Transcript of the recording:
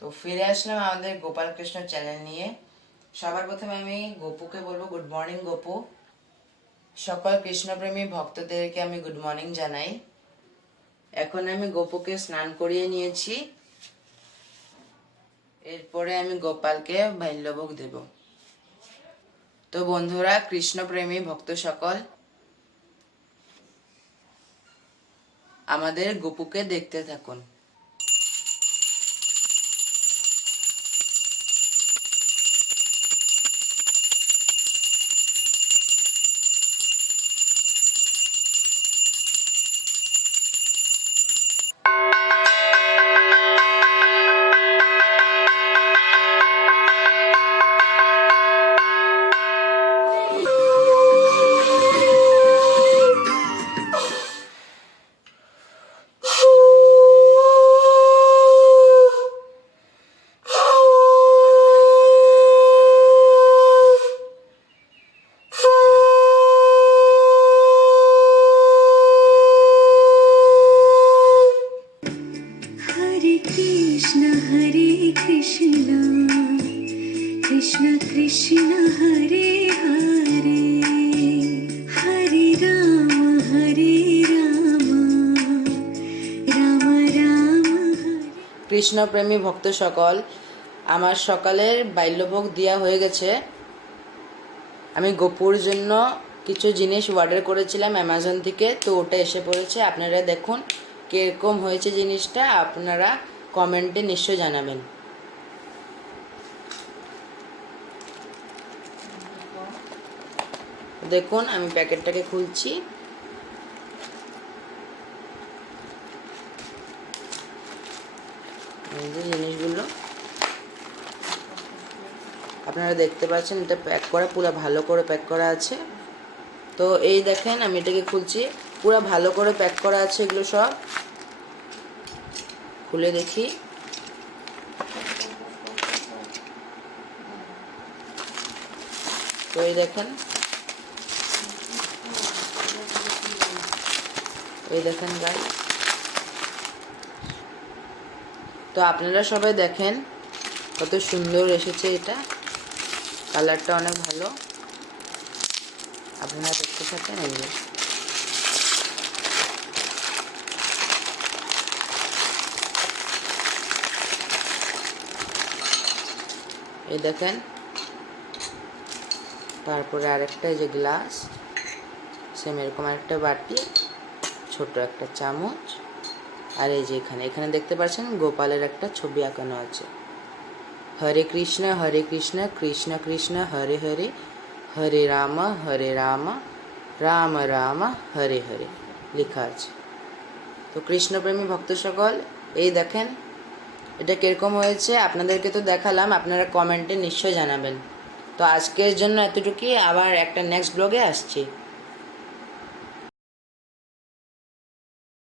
তো ফিরে আসলাম আমাদের গোপাল কৃষ্ণ চ্যানেল নিয়ে। সবার প্রথমে আমি গোপুকে বলবো গুড মর্নিং গোপু। সকল কৃষ্ণপ্রেমী ভক্তদেরকে আমি গুড মর্নিং জানাই। এখন আমি গোপুকে স্নান করিয়ে নিয়েছি, এরপরে আমি গোপালকে বাল্যভোগ দেব। তো বন্ধুরা, কৃষ্ণপ্রেমী ভক্ত সকল, আমাদের গোপুকে দেখতে থাকুন। कृष्ण कृष्ण हरे हरे हरे राम राम राम हरे। কৃষ্ণপ্রেমী ভক্ত সকল, আমার সকালের বাল্যভোগ দেওয়া হয়ে গেছে। আমি গোপুর জন্য কিছু জিনিস অর্ডার করেছিলাম অ্যামাজন থেকে, তো ওটা এসে পড়েছে। আপনারা দেখুন কীরকম হয়েছে জিনিসটা, আপনারা কমেন্টে নিশ্চয় জানাবেন। দেখুন আমি প্যাকেটটাকে খুলছি। এই যে জিনিসগুলো আপনারা দেখতে পাচ্ছেন, এটা প্যাক করা, পুরো ভালো করে প্যাক করা আছে। তো এই দেখেন আমি এটাকে খুলছি, পুরো ভালো করে প্যাক করা আছে। এগুলো সব খুলে দেখি। তো এই দেখেন, গাইস। তো আপনারা সবাই দেখেন কত সুন্দর এসেছে, এটা কালারটা অনেক ভালো। আপনারা দেখতে থাকেন। এই দেখেন, তারপরে আরেকটা, এই যে গ্লাস, সেম এরকম আরেকটা বাটি, ছোট একটা চামচ, আর এই যে এখানে দেখতে পাচ্ছেন গোপালের একটা ছবি আঁকানো আছে। হরে কৃষ্ণ কৃষ্ণ কৃষ্ণ হরে হরে, হরে রাম রাম রাম হরে হরে লেখা আছে। তো কৃষ্ণপ্রেমী ভক্ত সকল, এই দেখেন এটা কিরকম হয়েছে আপনাদেরকে তো দেখালাম, আপনারা কমেন্টে নিশ্চয় জানাবেন। তো আজকের জন্য এতটুকুই, আবার একটা নেক্সট ব্লগে আসছি।